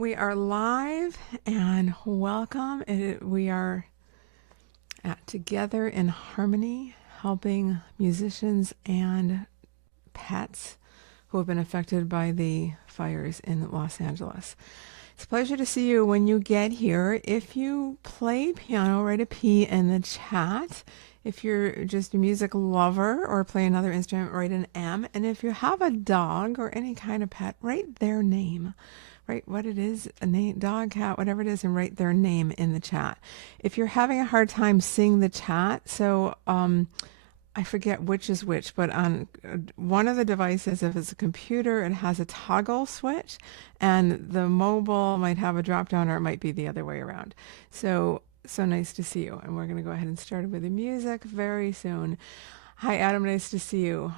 We are live and welcome. We are at Together in Harmony, helping musicians and pets who have been affected by the fires in Los Angeles. It's a pleasure to see you when you get here. If you play piano, write a P in the chat. If you're just a music lover or play another instrument, write an M. And if you have a dog or any kind of pet, write their name. Write what it is, a name, dog, cat, whatever it is, and write their name in the chat. If you're having a hard time seeing the chat, I forget which is which, but on one of the devices, if it's a computer, it has a toggle switch, and the mobile might have a drop down, or it might be the other way around. So nice to see you. And we're going to go ahead and start with the music very soon. Hi, Adam. Nice to see you.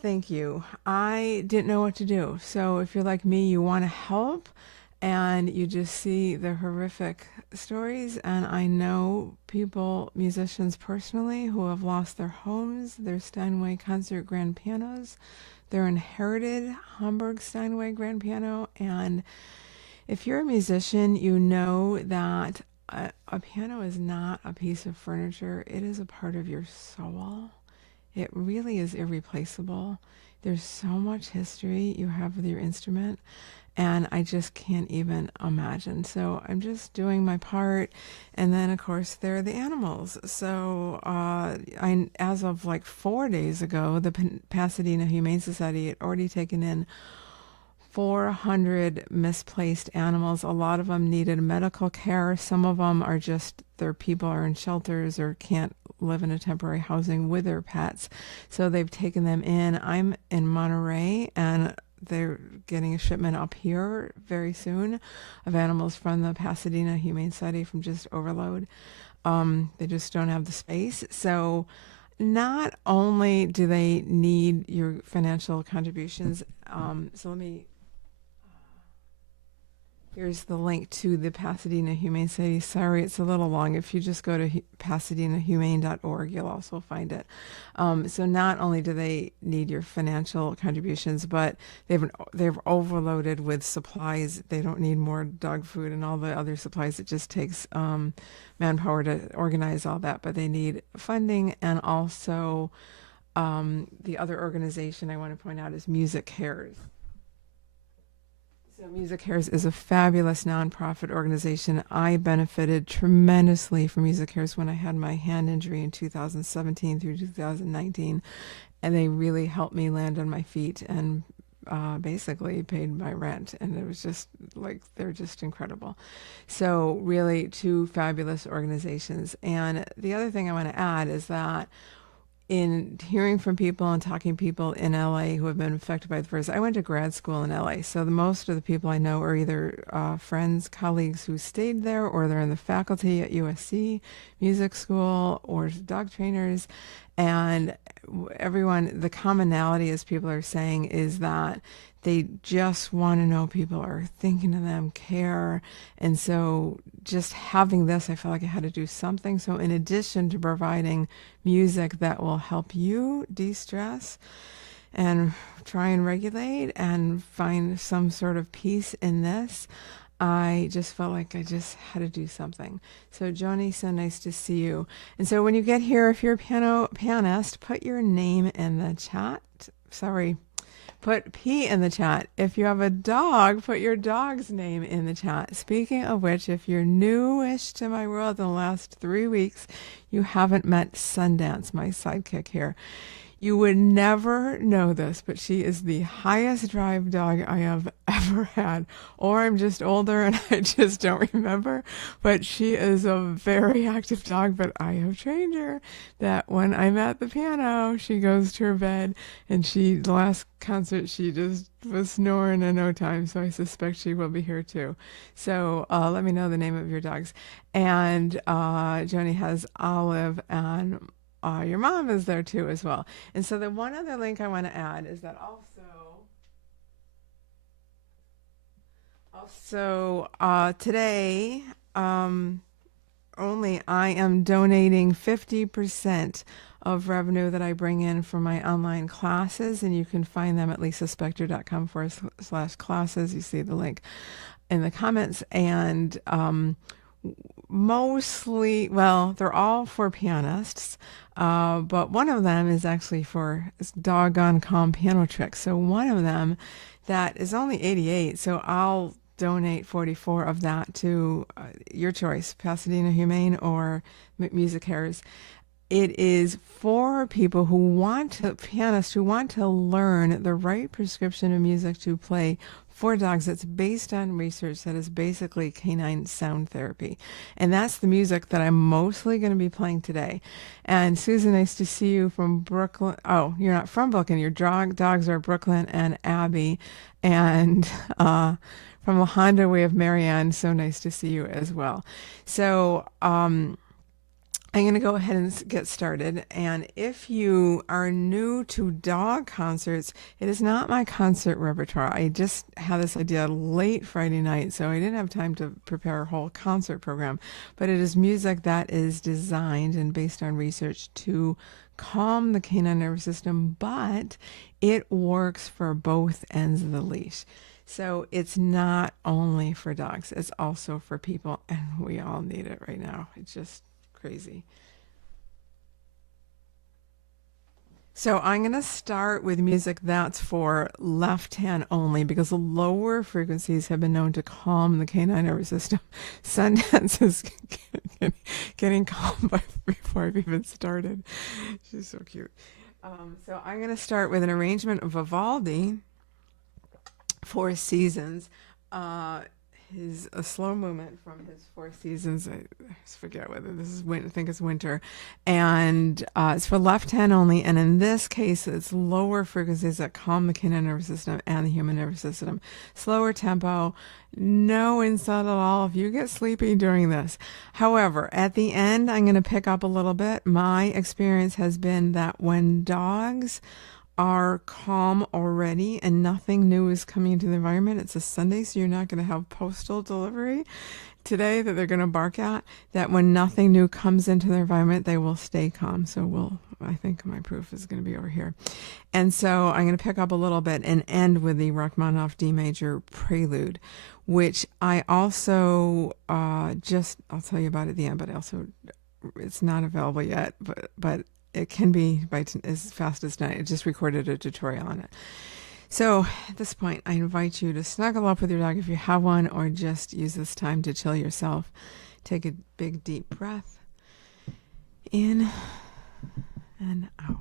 Thank you. I didn't know what to do. So if you're like me, you want to help and you just see the horrific stories. And I know people, musicians personally, who have lost their homes, their Steinway concert grand pianos, their inherited Hamburg Steinway grand piano. And if you're a musician, you know that a piano is not a piece of furniture. It is a part of your soul. It really is irreplaceable. There's so much history you have with your instrument, and I just can't even imagine. So I'm just doing my part, and then of course there are the animals. So as of like 4 days ago, the Pasadena Humane Society had already taken in 400 misplaced animals. A lot of them needed medical care. Some of them are just their people are in shelters or can't live in a temporary housing with their pets. So they've taken them in. I'm in Monterey, and they're getting a shipment up here very soon of animals from the Pasadena Humane Society from just overload. They just don't have the space. So not only do they need your financial contributions, here's the link to the Pasadena Humane Society. Sorry, it's a little long. If you just go to pasadenahumane.org, you'll also find it. So not only do they need your financial contributions, but they've overloaded with supplies. They don't need more dog food and all the other supplies. It just takes manpower to organize all that. But they need funding, and also the other organization I want to point out is MusiCares. So MusiCares is a fabulous nonprofit organization. I benefited tremendously from MusiCares when I had my hand injury in 2017 through 2019, and they really helped me land on my feet and basically paid my rent. And it was just like, they're just incredible. So really two fabulous organizations. And the other thing I want to add is that in hearing from people and talking to people in LA who have been affected by the fires, I went to grad school in LA. So most of the people I know are either friends, colleagues who stayed there, or they're in the faculty at USC music school, or dog trainers. And everyone, the commonality, as people are saying, is that they just want to know people are thinking of them, care. And so just having this, I felt like I had to do something. So in addition to providing music that will help you de-stress and try and regulate and find some sort of peace in this, I just felt like I just had to do something. So Joni, so nice to see you. And so when you get here, if you're a pianist, put your name in the chat. Sorry. Put P in the chat. If you have a dog, put your dog's name in the chat. Speaking of which, if you're newish to my world in the last 3 weeks, you haven't met Sundance, my sidekick here. You would never know this, but she is the highest drive dog I have ever had. Or I'm just older and I just don't remember. But she is a very active dog, but I have trained her that when I'm at the piano, she goes to her bed, and the last concert, she just was snoring in no time. So I suspect she will be here too. So let me know the name of your dogs. And Joni has Olive, and your mom is there too as well. And so the one other link I want to add is that also today only I am donating 50% of revenue that I bring in from my online classes, and you can find them at lisaspector.com/classes. You see the link in the comments, and mostly, well, they're all for pianists, but one of them is actually for doggone calm piano tricks. So one of them that is only 88, so I'll donate 44 of that to your choice, Pasadena Humane or MusiCares. It is for people who want to, pianists who want to learn the right prescription of music to play for dogs. That's based on research that is basically canine sound therapy. And that's the music that I'm mostly going to be playing today. And Susan, nice to see you from Brooklyn. Oh, you're not from Brooklyn. Your dogs are Brooklyn and Abby. And from La Honda, we have Marianne. So nice to see you as well. So, I'm going to go ahead and get started. And if you are new to dog concerts, it is not my concert repertoire. I just had this idea late Friday night, so I didn't have time to prepare a whole concert program. But it is music that is designed and based on research to calm the canine nervous system, but it works for both ends of the leash. So it's not only for dogs, it's also for people, and we all need it right now. It's just crazy. So I'm going to start with music that's for left hand only, because the lower frequencies have been known to calm the canine nervous system. Sundance is getting calm before I've even started. She's so cute. So I'm going to start with an arrangement of Vivaldi, Four Seasons. A slow movement from his Four Seasons. I forget whether this is winter. I think it's winter, and it's for left hand only. And in this case, it's lower frequencies that calm the canine nervous system and the human nervous system. Slower tempo, no insult at all if you get sleepy during this. However, at the end, I'm going to pick up a little bit. My experience has been that when dogs are calm already and nothing new is coming into the environment, it's a Sunday, so you're not going to have postal delivery today that they're going to bark at, that when nothing new comes into their environment, they will stay calm. So I think my proof is going to be over here. And so I'm going to pick up a little bit and end with the Rachmaninoff D major prelude, which I also I'll tell you about at the end, but it's not available yet, but it can be as fast as tonight. I just recorded a tutorial on it. So at this point, I invite you to snuggle up with your dog if you have one, or just use this time to chill yourself. Take a big, deep breath in and out.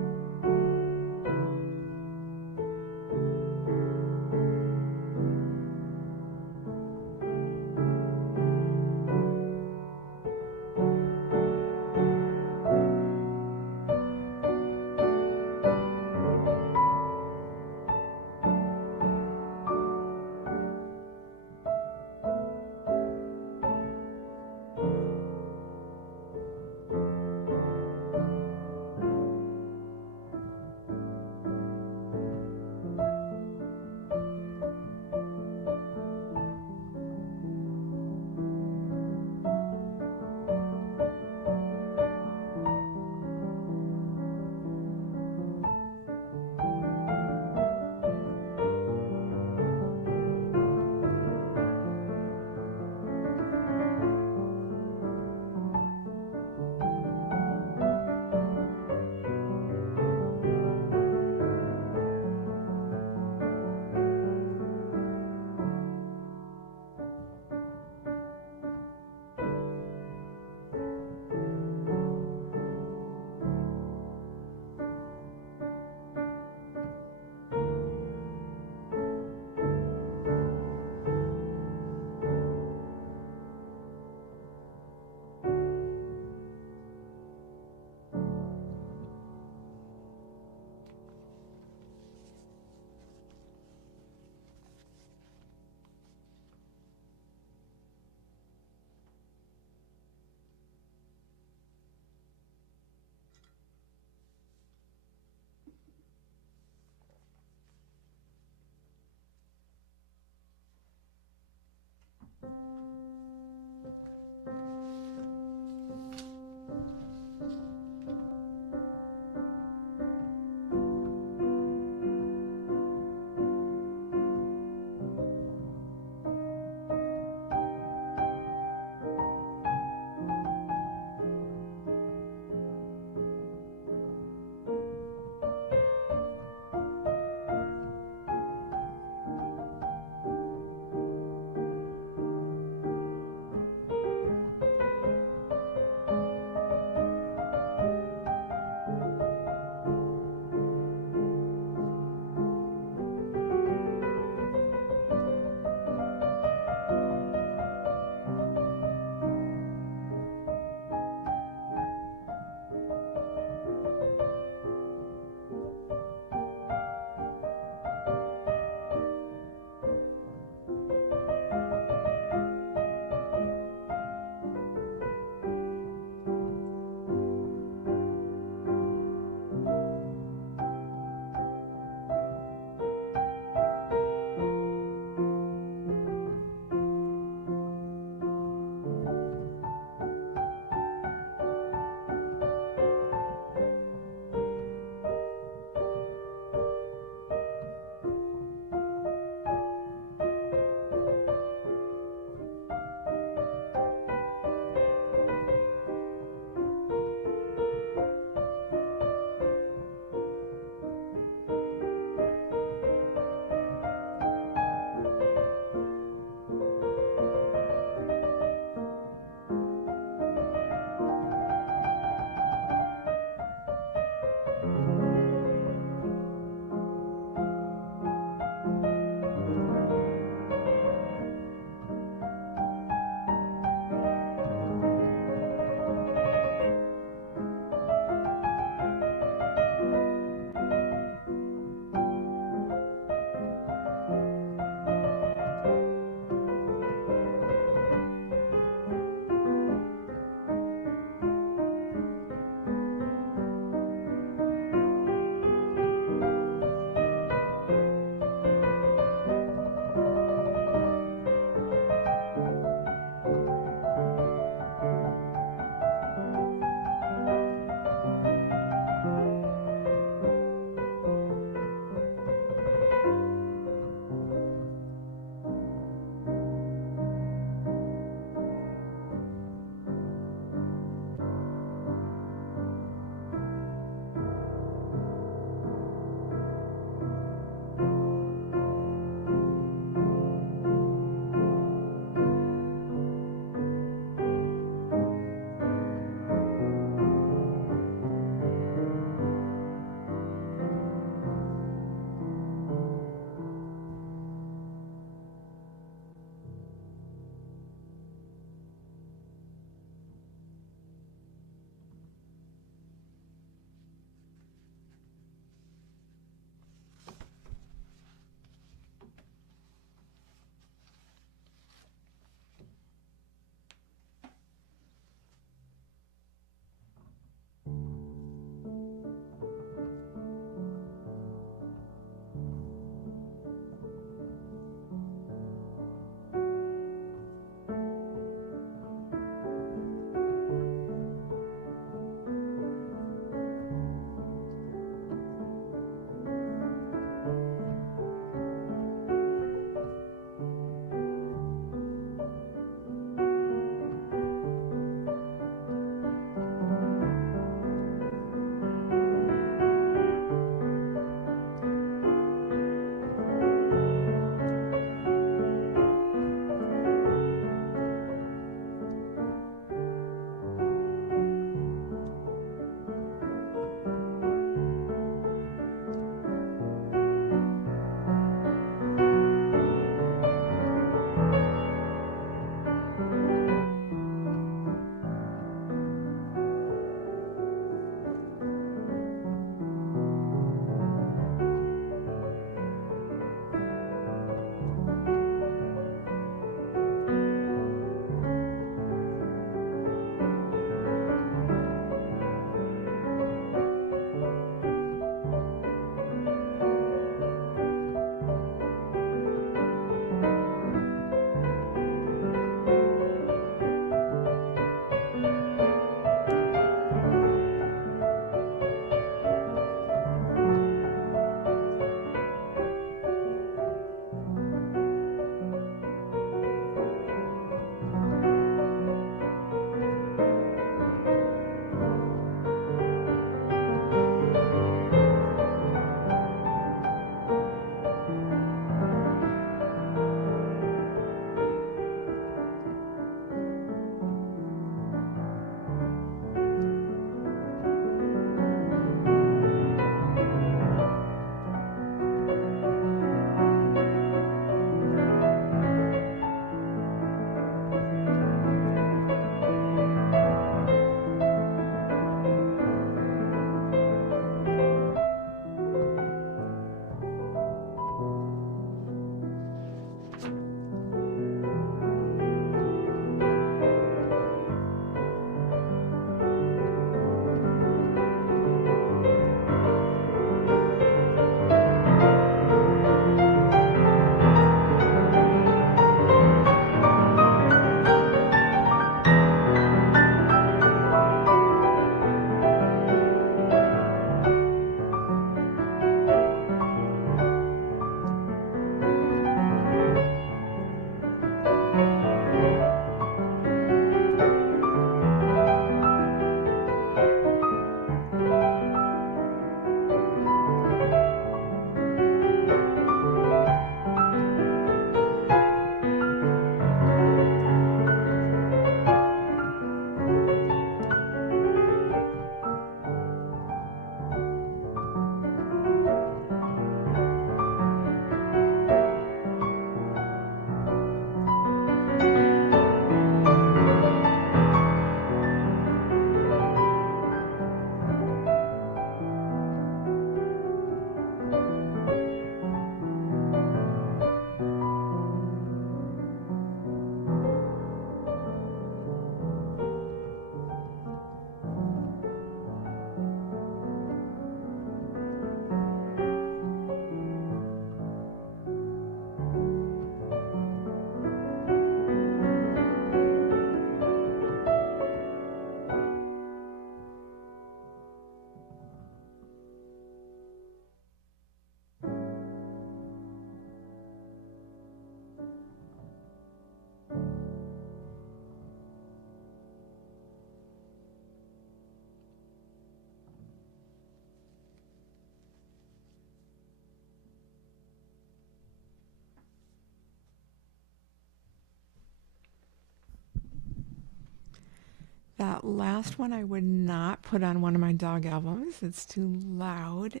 That last one I would not put on one of my dog albums. It's too loud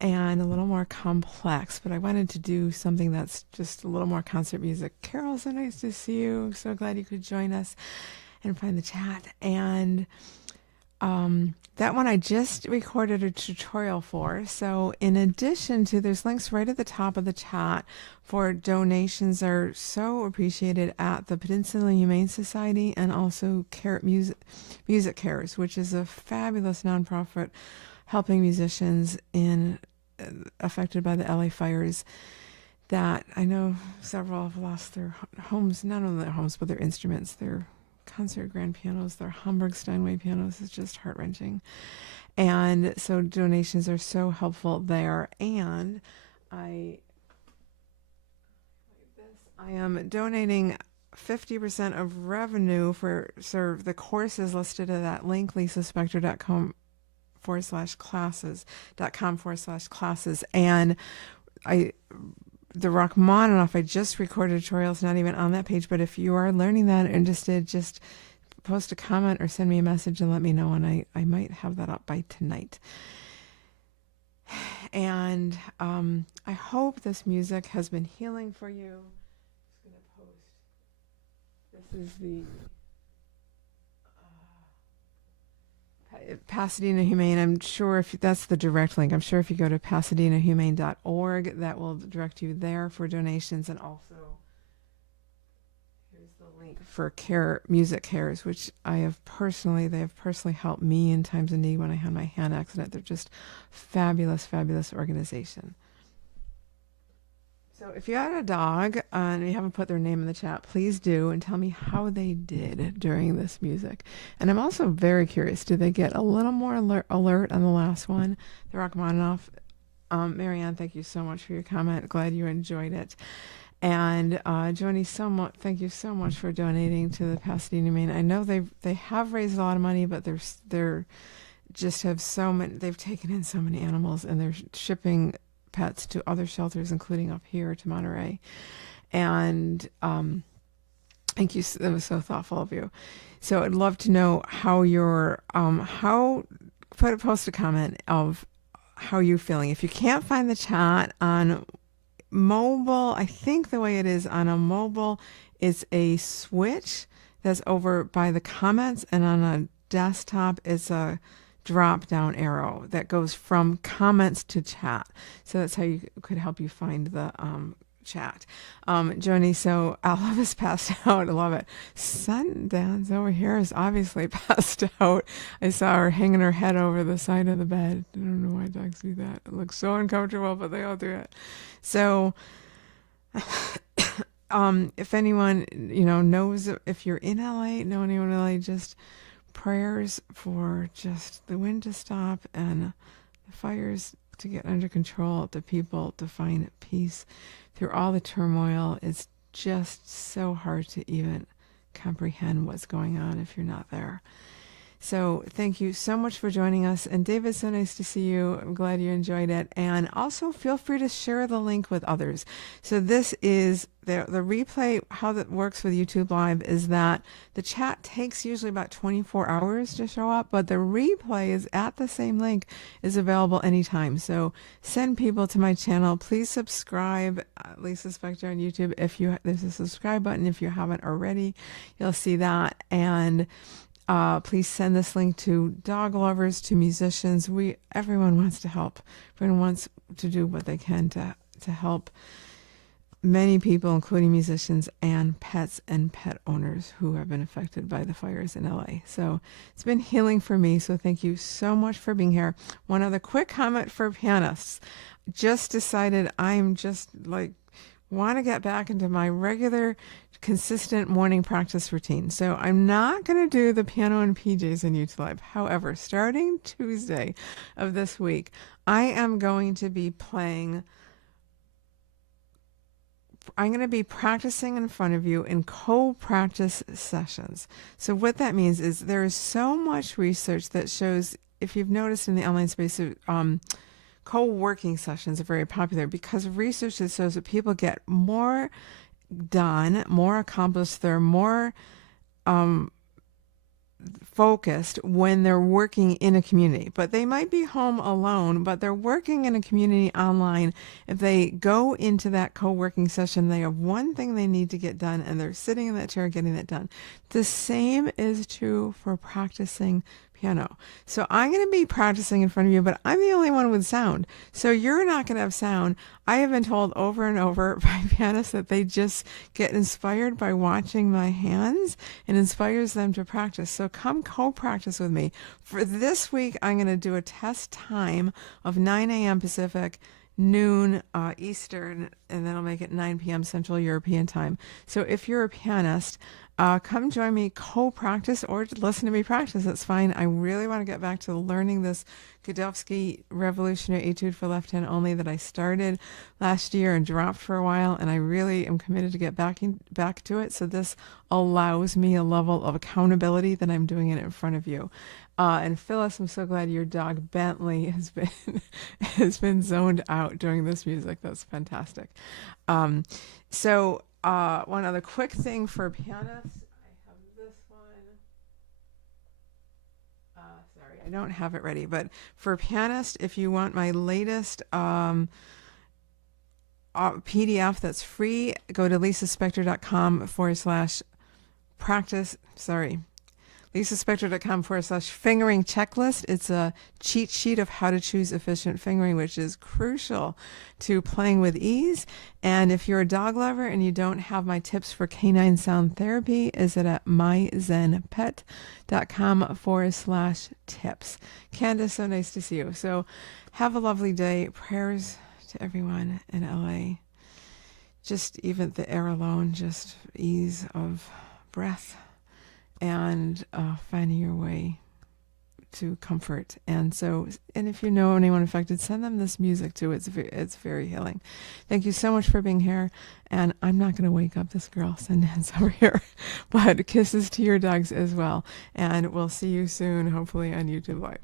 and a little more complex, but I wanted to do something that's just a little more concert music. Carol, so nice to see you. I'm so glad you could join us and find the chat. And that one I just recorded a tutorial for. So in addition to, there's links right at the top of the chat for donations are so appreciated at the Pasadena Humane Society and also MusiCares, which is a fabulous nonprofit helping musicians affected by the LA fires. That I know several have lost their homes, not only their homes, but their instruments, their concert grand pianos, their Hamburg Steinway pianos. Is just heart-wrenching. And so donations are so helpful there. And I am donating 50% of revenue for the courses listed at that link, lisaspector.com/classes. And the Rachmaninoff, I just recorded a tutorial. It's not even on that page, but if you are learning that and interested, just post a comment or send me a message and let me know, and I might have that up by tonight. And I hope this music has been healing for you. I'm just going to post. This is the Pasadena Humane. I'm sure if that's the direct link, I'm sure if you go to pasadenahumane.org, that will direct you there for donations. And also, here's the link for MusiCares, which they have personally helped me in times of need when I had my hand accident. They're just fabulous organization. So if you had a dog and you haven't put their name in the chat, please do, and tell me how they did during this music. And I'm also very curious, did they get a little more alert on the last one, the Rachmaninoff? Marianne, thank you so much for your comment. Glad you enjoyed it. And Joni, thank you so much for donating to the Pasadena Humane. I know they have raised a lot of money, but they're just have so many. They've taken in so many animals, and they're shipping pets to other shelters, including up here to Monterey. And thank you. That was so thoughtful of you. So I'd love to know how post a comment of how you're feeling. If you can't find the chat on mobile, I think the way it is on a mobile is a switch that's over by the comments, and on a desktop it's a drop down arrow that goes from comments to chat. So that's how you could help you find the chat. Joni, so Olive is passed out. I love it. Sundance over here is obviously passed out. I saw her hanging her head over the side of the bed. I don't know why dogs do that. It looks so uncomfortable, but they all do it. So if anyone knows, if you're in LA, know anyone in LA, just prayers for just the wind to stop and the fires to get under control, the people to find peace through all the turmoil. It's just so hard to even comprehend what's going on if you're not there. So thank you so much for joining us. And David, so nice to see you. I'm glad you enjoyed it. And also feel free to share the link with others. So this is the replay. How that works with YouTube Live is that the chat takes usually about 24 hours to show up, but the replay is at the same link, is available anytime. So send people to my channel. Please subscribe, Lisa Spector on YouTube. There's a subscribe button. If you haven't already, you'll see that. And please send this link to dog lovers, to musicians. Everyone wants to help. Everyone wants to do what they can to help many people, including musicians and pets and pet owners who have been affected by the fires in LA. So it's been healing for me. So thank you so much for being here. One other quick comment for pianists. Just decided I'm just want to get back into my regular, consistent morning practice routine. So I'm not going to do the piano and PJs on YouTube Live. However, starting Tuesday of this week, I am going to be practicing in front of you in co-practice sessions. So what that means is there is so much research that shows, if you've noticed in the online space, co-working sessions are very popular because of research that shows that people get more done, more accomplished. They're more, focused when they're working in a community, but they might be home alone, but they're working in a community online. If they go into that co-working session, they have one thing they need to get done and they're sitting in that chair getting it done. The same is true for practicing piano. So I'm going to be practicing in front of you, but I'm the only one with sound. So you're not going to have sound. I have been told over and over by pianists that they just get inspired by watching my hands and inspires them to practice. So come co-practice with me. For this week, I'm going to do a test time of 9 a.m. Pacific, noon Eastern, and then I'll make it 9 p.m. Central European time. So if you're a pianist, come join me, co-practice, or listen to me practice. That's fine. I really want to get back to learning this Godowsky Revolutionary Etude for Left Hand Only that I started last year and dropped for a while, and I really am committed to get back to it. So this allows me a level of accountability that I'm doing it in front of you. And Phyllis, I'm so glad your dog Bentley has been zoned out during this music. That's fantastic. So one other quick thing for pianists. I have this one. Sorry, I don't have it ready. But for pianist, if you want my latest PDF that's free, go to lisaspector.com/practice. Sorry. lisaspector.com/fingering checklist. It's a cheat sheet of how to choose efficient fingering, which is crucial to playing with ease. And if you're a dog lover and you don't have my tips for canine sound therapy, is it at myzenpet.com/tips. Candace, so nice to see you. So have a lovely day. Prayers to everyone in LA. Just even the air alone, just ease of breath. And finding your way to comfort. And if you know anyone affected, send them this music too. It's very healing. Thank you so much for being here. And I'm not going to wake up this girl, Sundance, over here. But kisses to your dogs as well. And we'll see you soon, hopefully on YouTube Live.